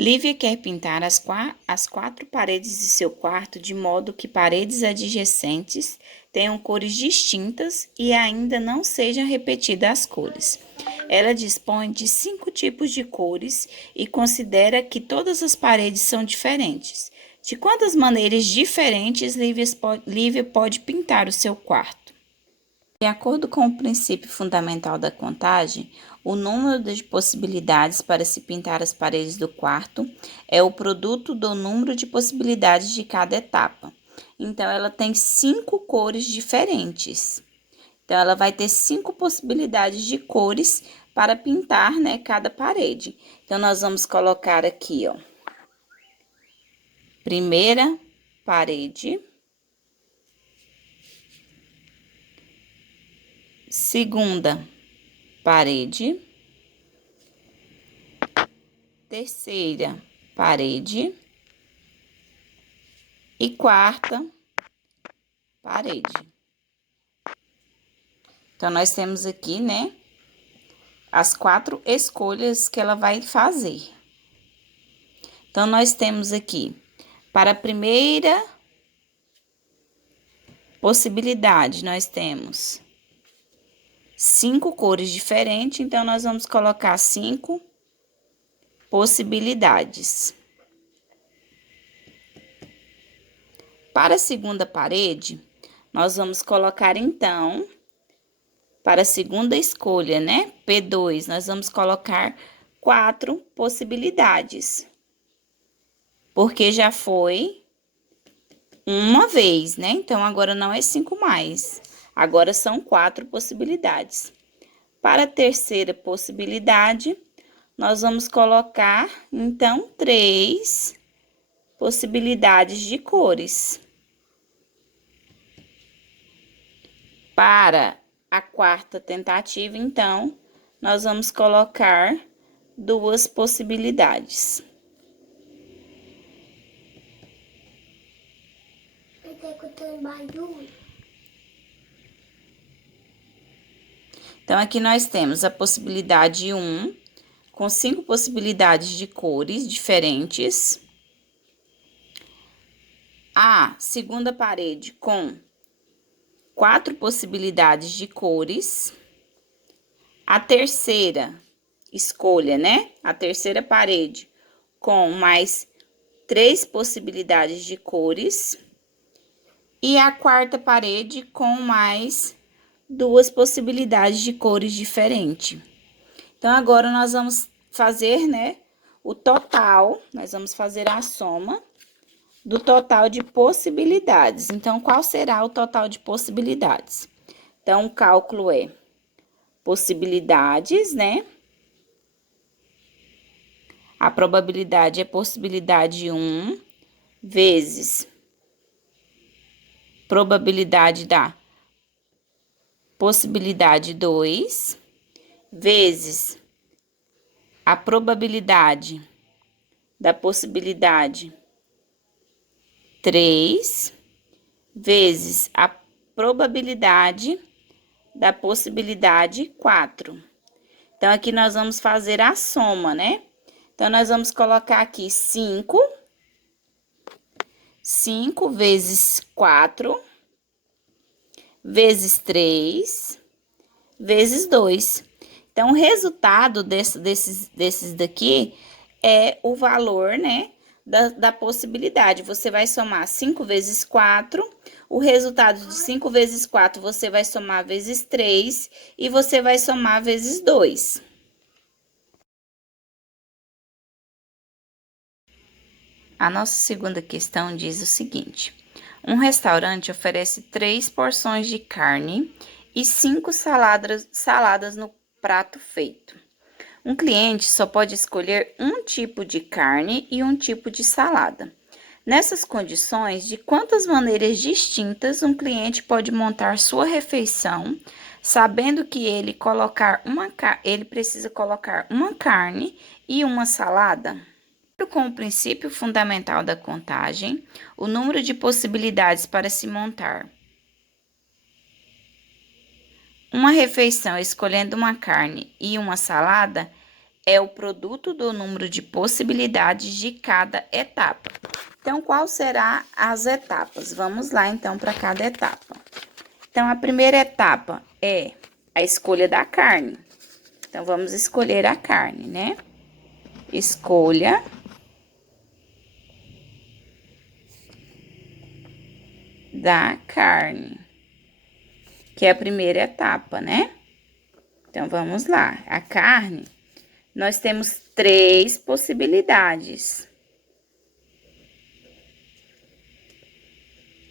Lívia quer pintar as quatro paredes de seu quarto de modo que paredes adjacentes tenham cores distintas e ainda não sejam repetidas as cores. Ela dispõe de 5 tipos de cores e considera que todas as paredes são diferentes. De quantas maneiras diferentes Lívia pode pintar o seu quarto? De acordo com o princípio fundamental da contagem, o número de possibilidades para se pintar as paredes do quarto é o produto do número de possibilidades de cada etapa. Então, ela tem 5 cores diferentes. Então, ela vai ter 5 possibilidades de cores para pintar, né, cada parede. Então, nós vamos colocar aqui, ó, primeira parede, segunda parede, terceira parede e quarta parede. Então, nós temos aqui, né, as 4 escolhas que ela vai fazer. Então, nós temos aqui, para a primeira possibilidade, nós temos 5 cores diferentes, então, nós vamos colocar 5 possibilidades. Para a segunda parede, nós vamos colocar, então, para a segunda escolha, né, P2, nós vamos colocar 4 possibilidades. Porque já foi uma vez, né? Então, agora não é 5 mais. Agora são 4 possibilidades. Para a terceira possibilidade, nós vamos colocar, então, 3 possibilidades de cores. Para a quarta tentativa, então, nós vamos colocar 2 possibilidades. Então, aqui nós temos a possibilidade 1, com 5 possibilidades de cores diferentes. A segunda parede com 4 possibilidades de cores. A terceira escolha, né? A terceira parede com mais 3 possibilidades de cores. E a quarta parede com mais 2 possibilidades de cores diferentes. Então, agora nós vamos fazer, né, o total, nós vamos fazer a soma do total de possibilidades. Então, qual será o total de possibilidades? Então, o cálculo é possibilidades, né? A probabilidade é possibilidade 1 vezes probabilidade da possibilidade 2 vezes a probabilidade da possibilidade 3 vezes a probabilidade da possibilidade 4. Então, aqui nós vamos fazer a soma, né? Então, nós vamos colocar aqui 5 vezes 4 vezes 3 vezes 2. Então, o resultado desses daqui é o valor, né, da possibilidade. Você vai somar 5 vezes 4, o resultado de 5 vezes 4 você vai somar vezes 3 e você vai somar vezes 2. A nossa segunda questão diz o seguinte: um restaurante oferece 3 porções de carne e 5 saladas no prato feito. Um cliente só pode escolher um tipo de carne e um tipo de salada. Nessas condições, de quantas maneiras distintas um cliente pode montar sua refeição, sabendo que ele precisa colocar uma carne e uma salada? Com o princípio fundamental da contagem, o número de possibilidades para se montar uma refeição escolhendo uma carne e uma salada é o produto do número de possibilidades de cada etapa. Então, qual será as etapas? Vamos lá, então, para cada etapa. Então, a primeira etapa é a escolha da carne. Então, vamos escolher a carne, né? Escolha da carne, que é a primeira etapa, né? Então, vamos lá. A carne, nós temos 3 possibilidades.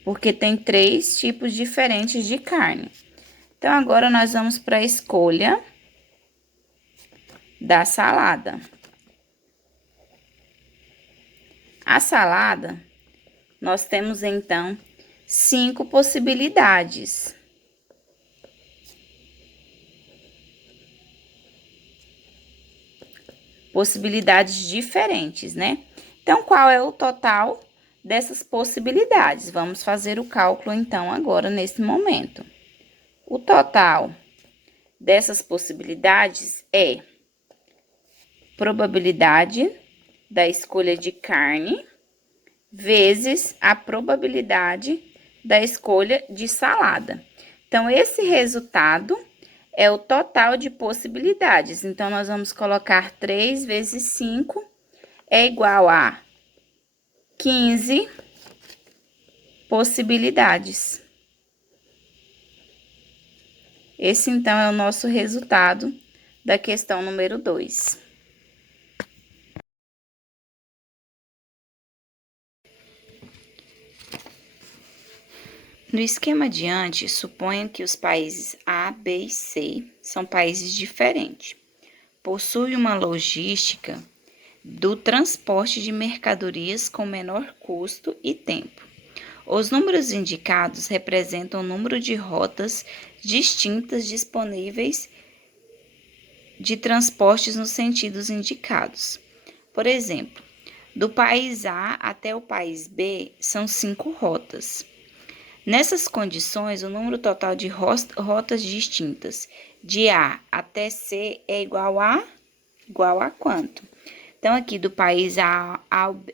Porque tem 3 tipos diferentes de carne. Então, agora nós vamos para a escolha da salada. A salada, nós temos, então, 5 possibilidades. Possibilidades diferentes, né? Então, qual é o total dessas possibilidades? Vamos fazer o cálculo, então, agora, nesse momento. O total dessas possibilidades é probabilidade da escolha de carne vezes a probabilidade da escolha de salada. Então, esse resultado é o total de possibilidades. Então, nós vamos colocar 3 vezes 5 é igual a 15 possibilidades. Esse, então, é o nosso resultado da questão número 2. No esquema adiante, suponha que os países A, B e C são países diferentes. Possuem uma logística do transporte de mercadorias com menor custo e tempo. Os números indicados representam o número de rotas distintas disponíveis de transportes nos sentidos indicados. Por exemplo, do país A até o país B são 5 rotas. Nessas condições, o número total de rotas distintas de A até C é igual a quanto? Então, aqui do país A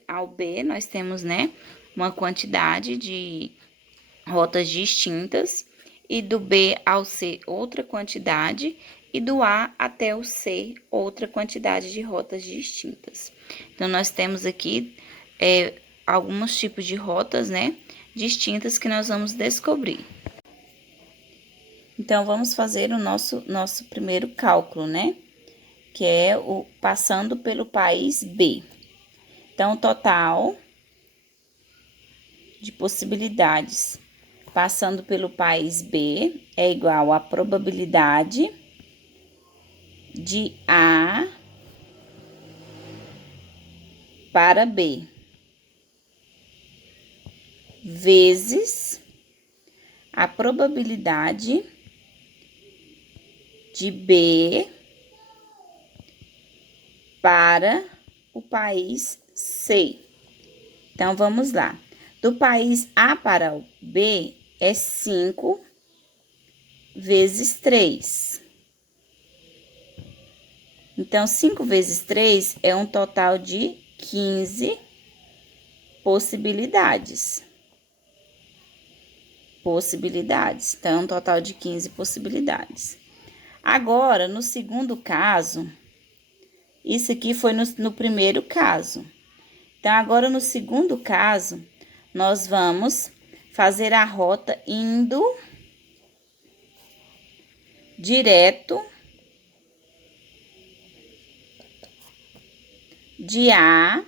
ao B, nós temos, né, uma quantidade de rotas distintas, e do B ao C, outra quantidade, e do A até o C, outra quantidade de rotas distintas. Então, nós temos aqui alguns tipos de rotas, né, distintas que nós vamos descobrir. Então, vamos fazer o nosso primeiro cálculo, né? Que é o passando pelo país B. Então, o total de possibilidades passando pelo país B é igual à probabilidade de A para B vezes a probabilidade de B para o país C. Então, vamos lá. Do país A para o B é 5 vezes 3. Então, 5 vezes 3 é um total de 15 possibilidades. Então, é um total de 15 possibilidades. Agora, no segundo caso, isso aqui foi no primeiro caso. Então, agora no segundo caso, nós vamos fazer a rota indo direto de A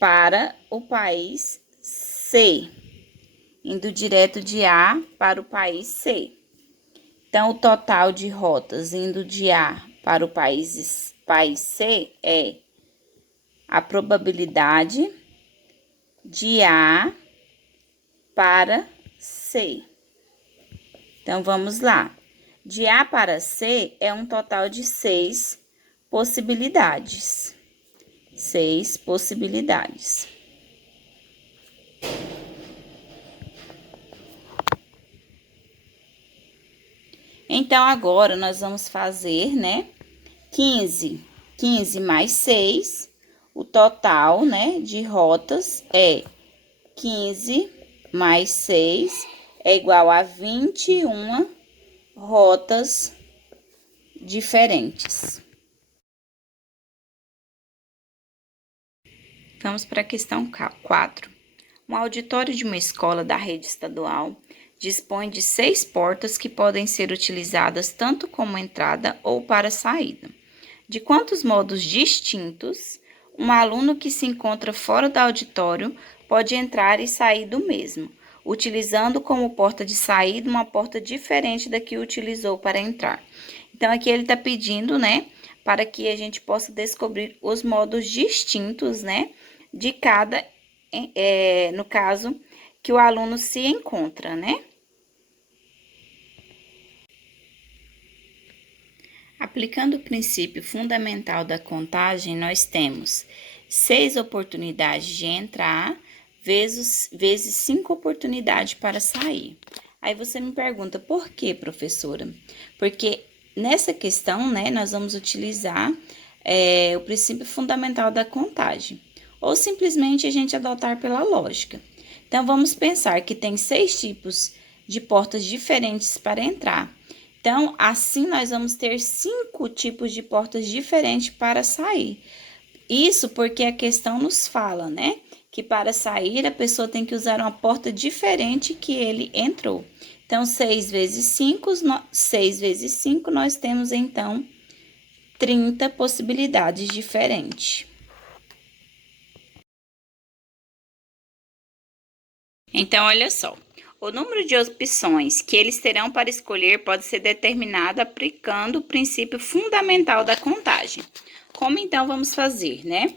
para o país C. Indo direto de A para o país C. Então, o total de rotas indo de A para o país C é a probabilidade de A para C. Então, vamos lá. De A para C é um total de 6 possibilidades. 6 possibilidades. Então, agora nós vamos fazer, né, 15 mais 6, o total, né, de rotas é 15 mais 6 é igual a 21 rotas diferentes. Vamos para a questão 4. Um auditório de uma escola da rede estadual dispõe de 6 portas que podem ser utilizadas tanto como entrada ou para saída. De quantos modos distintos um aluno que se encontra fora do auditório pode entrar e sair do mesmo, utilizando como porta de saída uma porta diferente da que utilizou para entrar? Então, aqui ele está pedindo, né, para que a gente possa descobrir os modos distintos, né, de cada, no caso, que o aluno se encontra, né? Aplicando o princípio fundamental da contagem, nós temos 6 oportunidades de entrar vezes 5 oportunidades para sair. Aí você me pergunta, por quê, professora? Porque nessa questão, né, nós vamos utilizar o princípio fundamental da contagem, ou simplesmente a gente adotar pela lógica. Então, vamos pensar que tem 6 tipos de portas diferentes para entrar. Então, assim nós vamos ter 5 tipos de portas diferentes para sair. Isso porque a questão nos fala, né? Que para sair a pessoa tem que usar uma porta diferente que ele entrou. Então, 6 vezes 5, nós temos então 30 possibilidades diferentes. Então, olha só. O número de opções que eles terão para escolher pode ser determinado aplicando o princípio fundamental da contagem. Como então vamos fazer, né?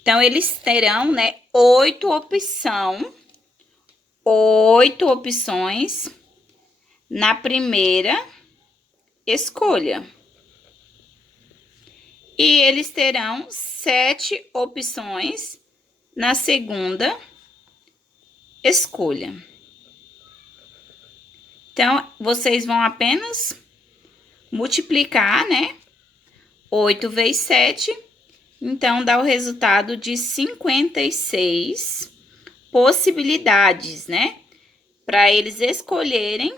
Então, eles terão, né, 8 opções na primeira escolha. E eles terão 7 opções na segunda escolha. Então, vocês vão apenas multiplicar, né? 8 vezes 7, então dá o resultado de 56 possibilidades, né? Para eles escolherem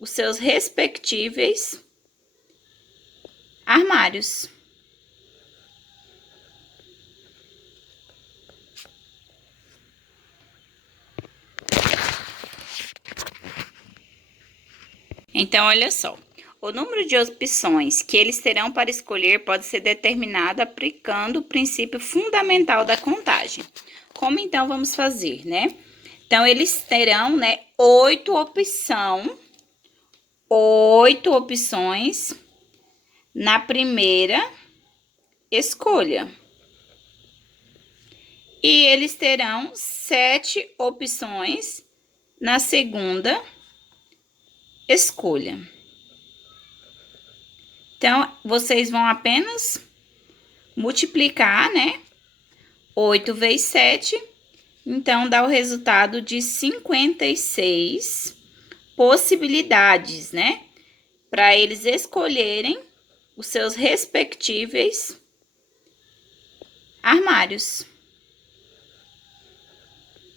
os seus respectivos armários. Então, olha só. O número de opções que eles terão para escolher pode ser determinado aplicando o princípio fundamental da contagem. Como então vamos fazer, né? Então, eles terão, né, 8 opções na primeira escolha. E eles terão 7 opções na segunda escolha. Então, vocês vão apenas multiplicar, né? 8 vezes 7, então dá o resultado de 56 possibilidades, né? Para eles escolherem os seus respectivos armários.